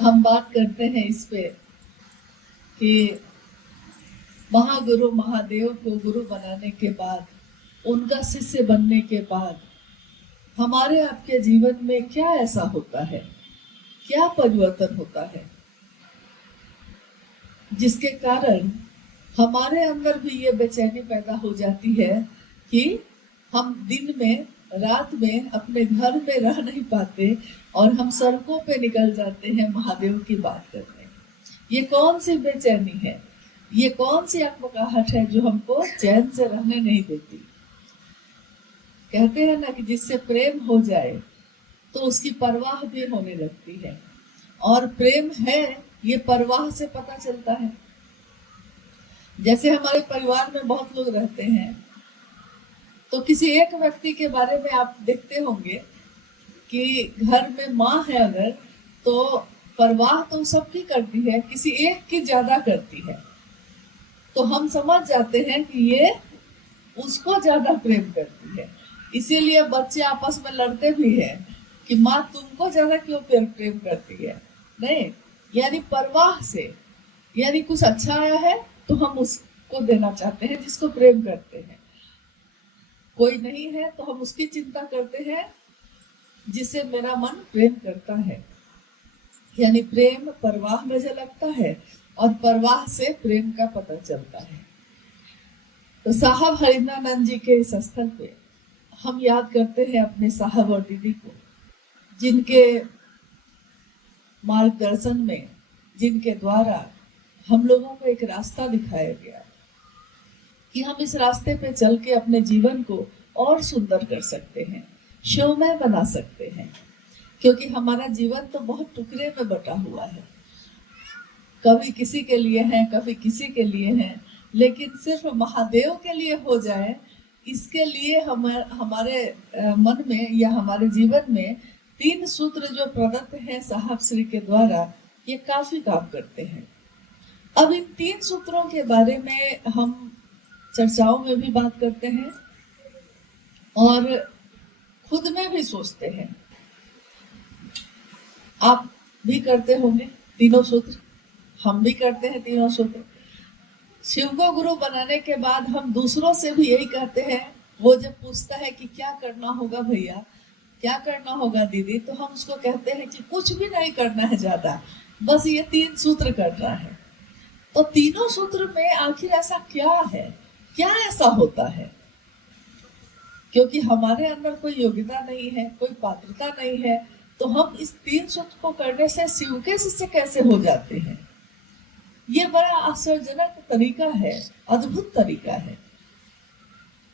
हम बात करते हैं इस पे कि महागुरु महादेव को गुरु बनाने के बाद, उनका शिष्य बनने के बाद हमारे आपके जीवन में क्या ऐसा होता है, क्या परिवर्तन होता है जिसके कारण हमारे अंदर भी ये बेचैनी पैदा हो जाती है कि हम दिन में रात में अपने घर में रह नहीं पाते और हम सड़कों पे निकल जाते हैं महादेव की बात करने। ये कौन सी बेचैनी है, ये कौन सी आत्मकाहट है जो हमको चैन से रहने नहीं देती। कहते हैं ना कि जिससे प्रेम हो जाए तो उसकी परवाह भी होने लगती है, और प्रेम है ये परवाह से पता चलता है। जैसे हमारे परिवार में बहुत लोग रहते हैं, तो किसी एक व्यक्ति के बारे में आप देखते होंगे कि घर में माँ है अगर, तो परवाह तो सबकी करती है, किसी एक की ज्यादा करती है, तो हम समझ जाते हैं कि ये उसको ज्यादा प्रेम करती है। इसीलिए बच्चे आपस में लड़ते भी हैं कि माँ तुमको ज्यादा क्यों प्रेम करती है। नहीं, यानी परवाह से, यानी कुछ अच्छा आया है तो हम उसको देना चाहते हैं जिसको प्रेम करते हैं। कोई नहीं है तो हम उसकी चिंता करते हैं जिसे मेरा मन प्रेम करता है। यानी प्रेम परवाह में झलकता है और परवाह से प्रेम का पता चलता है। तो साहब हरिंद्रानंद जी के इस स्थल पे हम याद करते हैं अपने साहब और दीदी को, जिनके मार्गदर्शन में, जिनके द्वारा हम लोगों को एक रास्ता दिखाया गया कि हम इस रास्ते पे चल के अपने जीवन को और सुंदर कर सकते हैं, शोमय बना सकते हैं। क्योंकि हमारा जीवन तो बहुत टुकड़े में बटा हुआ है, कभी किसी के लिए है, कभी किसी के लिए है, लेकिन सिर्फ महादेव के लिए हो जाए, इसके लिए हमारे मन में या हमारे जीवन में 3 सूत्र जो प्रदत्त हैं साहब श्री के द्वारा, ये काफी काम करते हैं। अब इन 3 सूत्रों के बारे में हम चर्चाओं में भी बात करते हैं और खुद में भी सोचते हैं। आप भी करते होंगे तीनों सूत्र, हम भी करते हैं तीनों सूत्र। शिव को गुरु बनाने के बाद हम दूसरों से भी यही कहते हैं। वो जब पूछता है कि क्या करना होगा भैया, क्या करना होगा दीदी, तो हम उसको कहते हैं कि कुछ भी नहीं करना है ज्यादा, बस ये 3 सूत्र करना है। तो तीनों सूत्र में आखिर ऐसा क्या है, क्या ऐसा होता है? क्योंकि हमारे अंदर कोई योग्यता नहीं है, कोई पात्रता नहीं है, तो हम इस 3 सूत्र को करने से शिव के शिष्य कैसे हो जाते हैं? ये बड़ा आश्चर्यजनक तरीका है, अद्भुत तरीका है।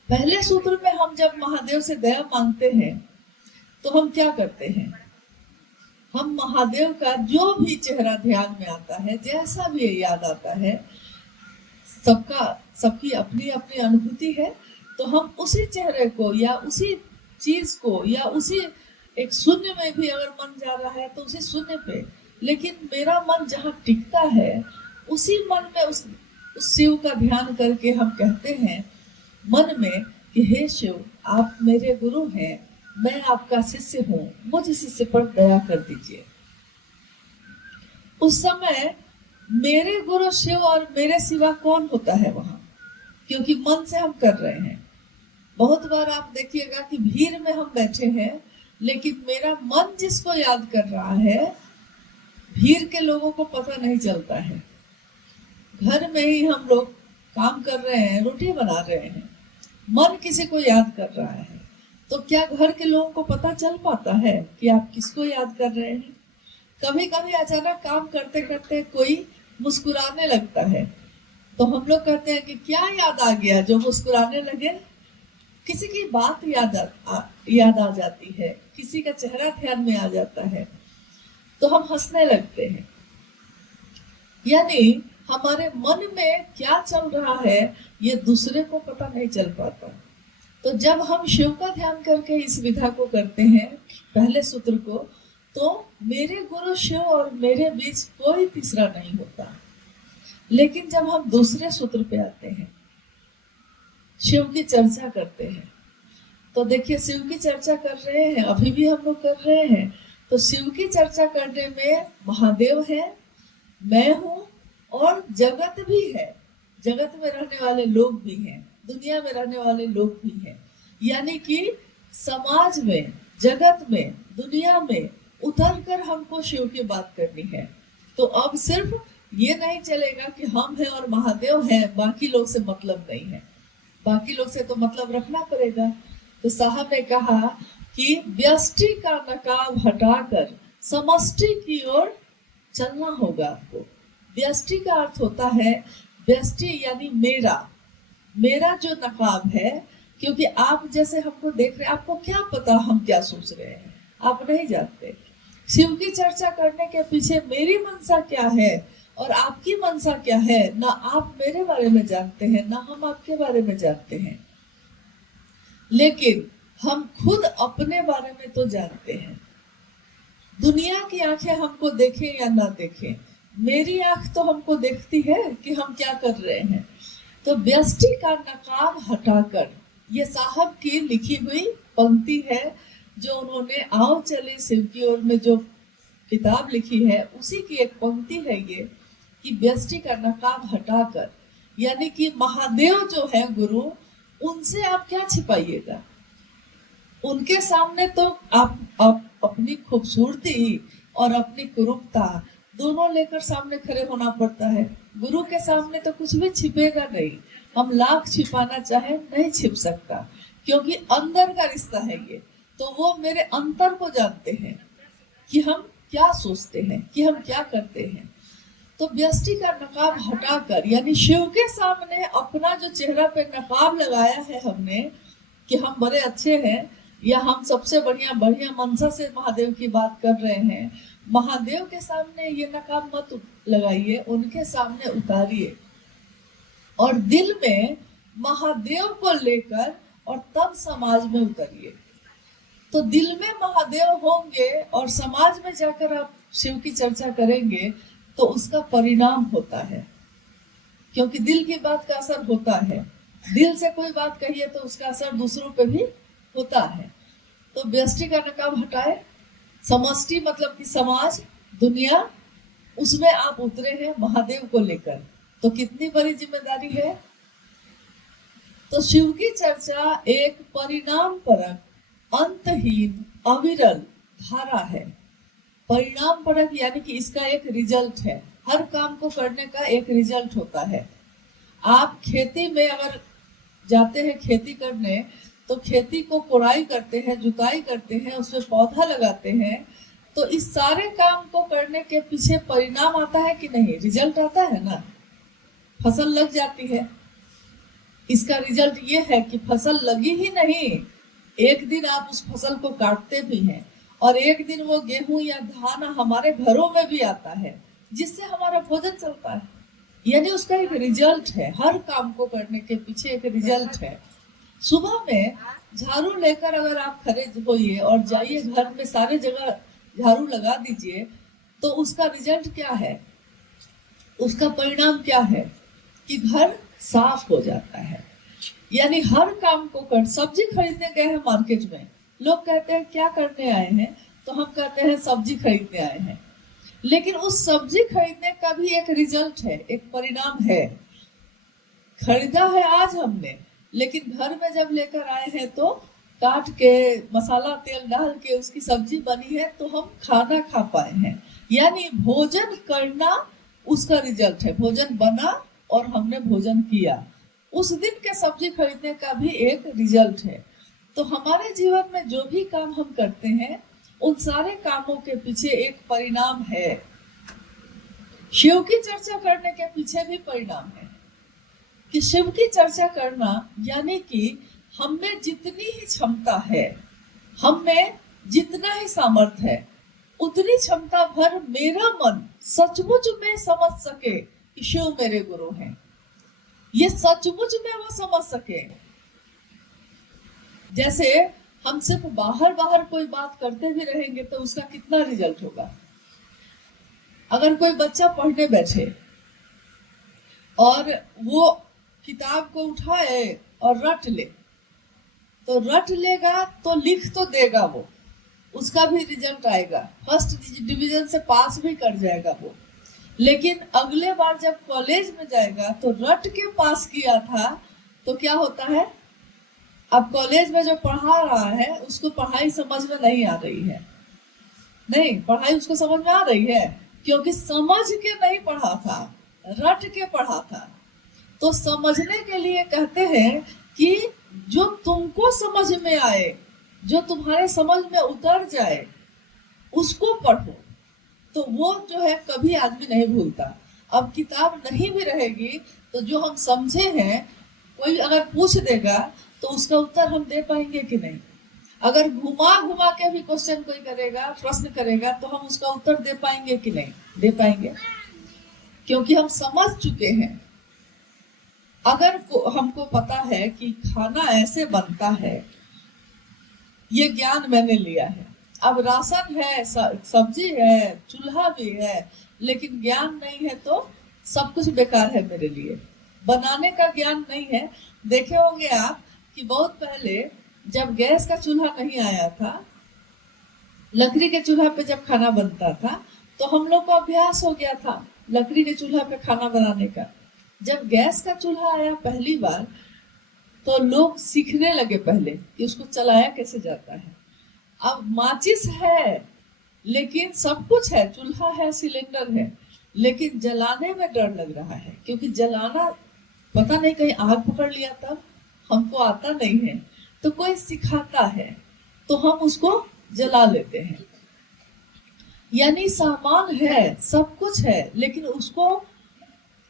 पहले सूत्र में हम जब महादेव से दया मांगते हैं तो हम क्या करते हैं? हम महादेव का जो भी चेहरा ध्यान में आता है, जैसा भी याद आता है, सबकी अपनी अपनी अनुभूति है, तो हम उसी चेहरे को या उसी चीज को या उसी एक शून्य में भी अगर मन जा रहा है तो उसी शून्य पे, लेकिन मेरा मन जहाँ टिकता है उसी मन में उस शिव का ध्यान करके हम कहते हैं मन में कि हे शिव, आप मेरे गुरु हैं, मैं आपका शिष्य हूँ, मुझ शिष्य पर दया कर दीजिए। उस समय मेरे गुरु शिव और मेरे सिवा कौन होता है वहां? क्योंकि मन से हम कर रहे हैं। बहुत बार आप देखिएगा कि भीड़ में हम बैठे हैं, लेकिन मेरा मन जिसको याद कर रहा है, भीड़ के लोगों को पता नहीं चलता है। घर में ही हम लोग काम कर रहे हैं, रोटी बना रहे हैं, मन किसी को याद कर रहा है, तो क्या घर के लोगों को पता चल पाता है कि आप किसको याद कर रहे हैं? कभी कभी अचानक काम करते करते कोई मुस्कुराने लगता है, तो हम लोग कहते हैं कि क्या याद आ गया जो मुस्कुराने लगे? किसी की बात याद आ जाती है, किसी का चेहरा ध्यान में आ जाता है, तो हम हंसने लगते हैं। यानी हमारे मन में क्या चल रहा है ये दूसरे को पता नहीं चल पाता। तो जब हम शिव का ध्यान करके इस विधा को करते हैं, पहले सूत्र को, तो मेरे गुरु शिव और मेरे बीच कोई तीसरा नहीं होता। लेकिन जब हम दूसरे सूत्र पे आते हैं, शिव की चर्चा करते हैं, तो देखिए शिव की चर्चा कर रहे हैं, अभी भी हम लोग कर रहे हैं, तो शिव की चर्चा करने में महादेव है, मैं हूँ और जगत भी है, जगत में रहने वाले लोग भी हैं, दुनिया में रहने वाले लोग भी हैं। यानी कि समाज में, जगत में, दुनिया में उतर कर हमको शिव की बात करनी है। तो अब सिर्फ ये नहीं चलेगा कि हम हैं और महादेव हैं, बाकी लोग से मतलब नहीं है, बाकी लोग से तो मतलब रखना पड़ेगा। तो साहब ने कहा कि व्यष्टि का नकाब हटाकर समष्टि की ओर चलना होगा आपको। व्यष्टि का अर्थ होता है, व्यष्टि यानी मेरा, मेरा जो नकाब है, क्योंकि आप जैसे हमको देख रहे हैं, आपको क्या पता हम क्या सोच रहे हैं, आप नहीं जानते। शिव की चर्चा करने के पीछे मेरी मनसा क्या है और आपकी मनसा क्या है, ना आप मेरे बारे में जानते हैं, ना हम आपके बारे में जानते हैं, लेकिन हम खुद अपने बारे में तो जानते हैं। दुनिया की आंखें हमको देखें या ना देखें, मेरी आंख तो हमको देखती है कि हम क्या कर रहे हैं। तो व्यष्टि का नकाब हटाकर, ये साहब की लिखी हुई पंक्ति है, जो उन्होंने आओ चले शिव की ओर में जो किताब लिखी है, उसी की एक पंक्ति है ये, कि व्यष्टि का नकाब हटाकर, यानी कि महादेव जो है गुरु, उनसे आप क्या छिपाइएगा। उनके सामने तो आप अपनी खूबसूरती और अपनी कुरूपता दोनों लेकर सामने खड़े होना पड़ता है। गुरु के सामने तो कुछ भी छिपेगा नहीं, हम लाख छिपाना चाहे नहीं छिप सकता, क्योंकि अंदर का रिश्ता है ये। तो वो मेरे अंतर को जानते हैं कि हम क्या सोचते हैं, कि हम क्या करते हैं। तो व्यष्टि का नकाब हटाकर, यानी शिव के सामने अपना जो चेहरा पे नकाब लगाया है हमने कि हम बड़े अच्छे हैं, या हम सबसे बढ़िया बढ़िया मनसा से महादेव की बात कर रहे हैं, महादेव के सामने ये नकाब मत लगाइए, उनके सामने उतारिए और दिल में महादेव को लेकर और तब समाज में उतरिए। तो दिल में महादेव होंगे और समाज में जाकर आप शिव की चर्चा करेंगे तो उसका परिणाम होता है, क्योंकि दिल की बात का असर होता है। दिल से कोई बात कहिए तो उसका असर दूसरों पे भी होता है। तो व्यष्टि का नकाब हटाए, समष्टि मतलब कि समाज, दुनिया, उसमें आप उतरे हैं महादेव को लेकर, तो कितनी बड़ी जिम्मेदारी है। तो शिव की चर्चा एक परिणाम परक, अंतहीन, अविरल धारा है। परिणाम परक यानी कि इसका एक रिजल्ट है, हर काम को करने का एक रिजल्ट होता है। आप खेती में अगर जाते हैं खेती करने, तो खेती को कोड़ाई करते हैं, जुताई करते हैं, उसमें पौधा लगाते हैं, तो इस सारे काम को करने के पीछे परिणाम आता है कि नहीं, रिजल्ट आता है ना, फसल लग जाती है। इसका रिजल्ट ये है कि फसल लगी ही नहीं, एक दिन आप उस फसल को काटते भी हैं और एक दिन वो गेहूं या धान हमारे घरों में भी आता है, जिससे हमारा भोजन चलता है। यानी उसका एक रिजल्ट है, हर काम को करने के पीछे एक रिजल्ट है। सुबह में झाड़ू लेकर अगर आप खड़े होइए और जाइए घर में सारे जगह झाड़ू लगा दीजिए, तो उसका रिजल्ट क्या है, उसका परिणाम क्या है कि घर साफ हो जाता है। यानी हर काम को कर, सब्जी खरीदने गए हैं मार्केट में, लोग कहते हैं क्या करने आए हैं, तो हम कहते हैं सब्जी खरीदने आए हैं, लेकिन उस सब्जी खरीदने का भी एक रिजल्ट है, एक परिणाम है। खरीदा है आज हमने, लेकिन घर में जब लेकर आए हैं तो काट के मसाला तेल डाल के उसकी सब्जी बनी है, तो हम खाना खा पाए हैं। यानी भोजन करना उसका रिजल्ट है, भोजन बना और हमने भोजन किया, उस दिन के सब्जी खरीदने का भी एक रिजल्ट है। तो हमारे जीवन में जो भी काम हम करते हैं, उन सारे कामों के पीछे एक परिणाम है। शिव की चर्चा करने के पीछे भी परिणाम है कि शिव की चर्चा करना यानी कि हम में जितनी ही क्षमता है, हम में जितना ही सामर्थ्य है, उतनी क्षमता भर मेरा मन सचमुच में समझ सके कि शिव मेरे गुरु हैं, ये सचमुच में वो समझ सके। जैसे हम सिर्फ बाहर बाहर कोई बात करते भी रहेंगे तो उसका कितना रिजल्ट होगा। अगर कोई बच्चा पढ़ने बैठे और वो किताब को उठाए और रट ले, तो रट लेगा तो लिख तो देगा वो, उसका भी रिजल्ट आएगा, फर्स्ट डिवीजन से पास भी कर जाएगा वो। लेकिन अगले बार जब कॉलेज में जाएगा तो रट के पास किया था, तो क्या होता है, अब कॉलेज में जो पढ़ा रहा है उसको पढ़ाई समझ में नहीं आ रही है, नहीं पढ़ाई उसको समझ में आ रही है, क्योंकि समझ के नहीं पढ़ा था, रट के पढ़ा था। तो समझने के लिए कहते हैं कि जो तुमको समझ में आए, जो तुम्हारे समझ में उतर जाए, उसको पढ़ो। तो वो जो है कभी आदमी नहीं भूलता। अब किताब नहीं भी रहेगी तो जो हम समझे हैं, कोई अगर पूछ देगा तो उसका उत्तर हम दे पाएंगे कि नहीं। अगर घुमा घुमा के भी क्वेश्चन कोई करेगा, प्रश्न करेगा, तो हम उसका उत्तर दे पाएंगे कि नहीं, दे पाएंगे, क्योंकि हम समझ चुके हैं। अगर हमको पता है कि खाना ऐसे बनता है, ये ज्ञान मैंने लिया है, अब राशन है, सब्जी है, चूल्हा भी है, लेकिन ज्ञान नहीं है तो सब कुछ बेकार है मेरे लिए। बनाने का ज्ञान नहीं है। देखे होंगे आप कि बहुत पहले जब गैस का चूल्हा नहीं आया था, लकड़ी के चूल्हा पे जब खाना बनता था, तो हम लोग को अभ्यास हो गया था लकड़ी के चूल्हा पे खाना बनाने का। जब गैस का चूल्हा आया पहली बार, तो लोग सीखने लगे पहले कि उसको चलाया कैसे जाता है। अब माचिस है, लेकिन सब कुछ है, चूल्हा है, सिलेंडर है, लेकिन जलाने में डर लग रहा है, क्योंकि जलाना पता नहीं कहीं आग पकड़ लिया, तब हमको आता नहीं है, तो कोई सिखाता है तो हम उसको जला लेते हैं। यानी सामान है, सब कुछ है, लेकिन उसको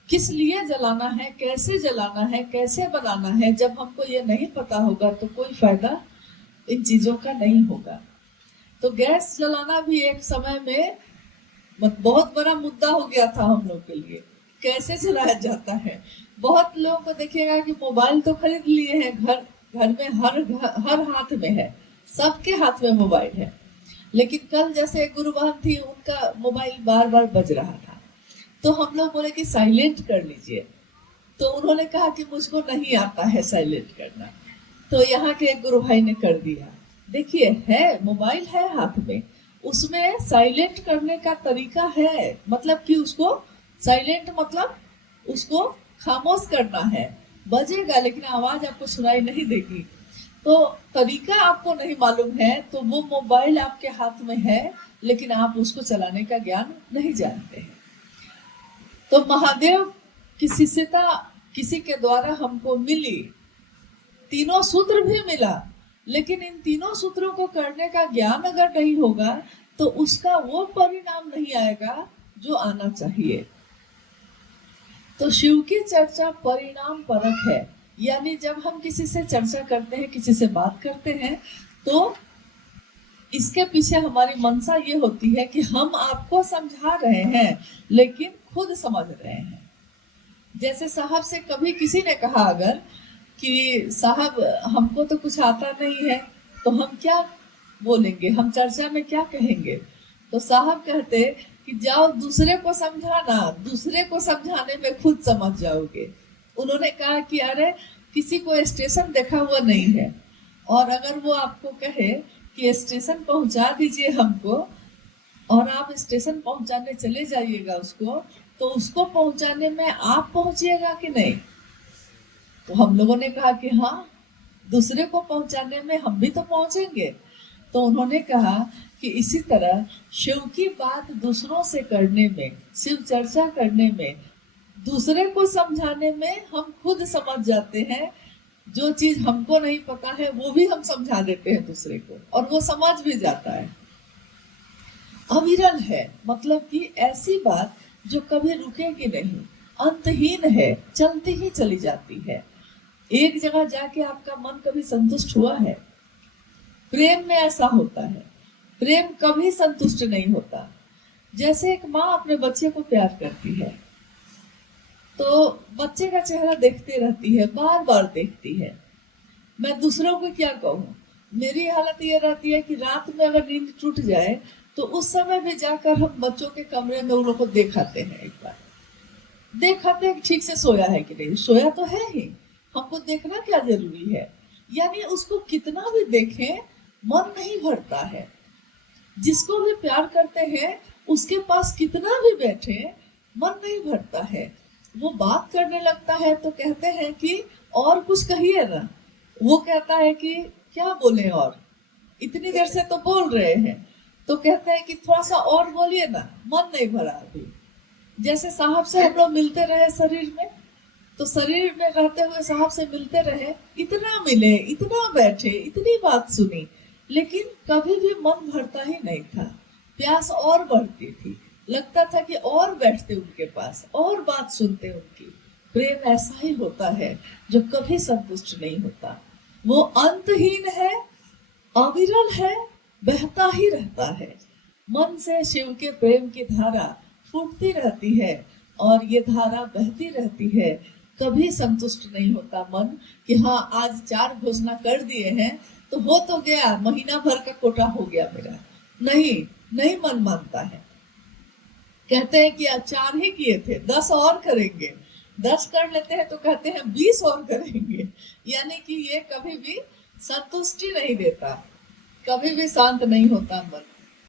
किस लिए जलाना है, कैसे जलाना है, कैसे बनाना है, जब हमको ये नहीं पता होगा तो कोई फायदा इन चीजों का नहीं होगा। तो गैस जलाना भी एक समय में बहुत बड़ा मुद्दा हो गया था हम लोग के लिए, कैसे जलाया जाता है। बहुत लोगों को देखिएगा कि मोबाइल तो खरीद लिए हैं, घर घर में हर हाथ में है, सबके हाथ में मोबाइल है, लेकिन कल जैसे एक गुरु बहन थी, उनका मोबाइल बार बार बज रहा था, तो हम लोग बोले कि साइलेंट कर लीजिए, तो उन्होंने कहा कि मुझको नहीं आता है साइलेंट करना, तो यहाँ के एक गुरु भाई ने कर दिया। देखिए, है मोबाइल है हाथ में, उसमें साइलेंट करने का तरीका है, मतलब कि उसको साइलेंट मतलब उसको खामोश करना है, बजेगा लेकिन आवाज आपको सुनाई नहीं देगी। तो तरीका आपको नहीं मालूम है, तो वो मोबाइल आपके हाथ में है, लेकिन आप उसको चलाने का ज्ञान नहीं जानते हैं। तो महादेव की शिष्यता किसी के द्वारा हमको मिली, तीनों सूत्र भी मिला, लेकिन इन तीनों सूत्रों को करने का ज्ञान अगर नहीं होगा तो उसका वो परिणाम नहीं आएगा जो आना चाहिए। तो शिव की चर्चा परिणाम परक है, यानी जब हम किसी से चर्चा करते हैं, किसी से बात करते हैं, तो इसके पीछे हमारी मंशा ये होती है कि हम आपको समझा रहे हैं लेकिन खुद समझ रहे हैं। जैसे साहब से कभी किसी ने कहा अगर कि साहब हमको तो कुछ आता नहीं है, तो हम क्या बोलेंगे, हम चर्चा में क्या कहेंगे, तो साहब कहते कि जाओ दूसरे को समझाना, दूसरे को समझाने में खुद समझ जाओगे। उन्होंने कहा कि अरे किसी को स्टेशन देखा हुआ नहीं है, और अगर वो आपको कहे कि स्टेशन पहुंचा दीजिए हमको, और आप स्टेशन पहुंचाने चले जाइएगा उसको, तो उसको पहुंचाने में आप पहुंचिएगा कि नहीं। तो हम लोगों ने कहा कि हाँ, दूसरे को पहुंचाने में हम भी तो पहुंचेंगे। तो उन्होंने कहा कि इसी तरह शिव की बात दूसरों से करने में, शिव चर्चा करने में, दूसरे को समझाने में हम खुद समझ जाते हैं। जो चीज हमको नहीं पता है वो भी हम समझा देते हैं दूसरे को, और वो समझ भी जाता है। अविरल है, मतलब कि ऐसी बात जो कभी रुकेगी नहीं, अंतहीन है, चलती ही चली जाती है। एक जगह जाके आपका मन कभी संतुष्ट हुआ है? प्रेम में ऐसा होता है, प्रेम कभी संतुष्ट नहीं होता। जैसे एक माँ अपने बच्चे को प्यार करती है, तो बच्चे का चेहरा देखते रहती है, बार बार देखती है। मैं दूसरों को क्या कहूँ, मेरी हालत ये रहती है कि रात में अगर नींद टूट जाए तो उस समय भी जाकर हम बच्चों के कमरे में उन लोगों को देखाते हैं, एक बार देखाते हैं ठीक से सोया है कि नहीं। सोया तो है ही, हमको देखना क्या जरूरी है। यानी उसको कितना भी देखें मन नहीं भरता है। जिसको भी प्यार करते हैं उसके पास कितना भी बैठे मन नहीं भरता है। वो बात करने लगता है तो कहते हैं कि और कुछ कहिए ना, वो कहता है कि क्या बोले, और इतनी देर से तो बोल रहे हैं, तो कहते हैं कि थोड़ा सा और बोलिए ना, मन नहीं भरा अभी। जैसे साहब से हम लोग मिलते रहे शरीर में, तो शरीर में रहते हुए साहब से मिलते रहे, इतना मिले, इतना बैठे, इतनी बात सुनी, लेकिन कभी भी मन भरता ही नहीं था। प्यास और बढ़ती थी, लगता था कि और बैठते उनके पास और बात सुनते उनकी। प्रेम ऐसा ही होता है जो कभी संतुष्ट नहीं होता। वो अंतहीन है, अविरल है, बहता ही रहता है। मन से शिव के प्रेम की धारा फूटती रहती है और ये धारा बहती रहती है। कभी संतुष्ट नहीं होता मन कि हाँ आज 4 घोषणा कर दिए हैं तो हो तो गया, महीना भर का कोटा हो गया मेरा। नहीं, नहीं मन मानता है। कहते हैं कि आज 4 ही किए थे, 10 और करेंगे। 10 कर लेते हैं तो कहते हैं 20 और करेंगे। यानी कि ये कभी भी संतुष्टि नहीं देता, कभी भी शांत नहीं होता मन।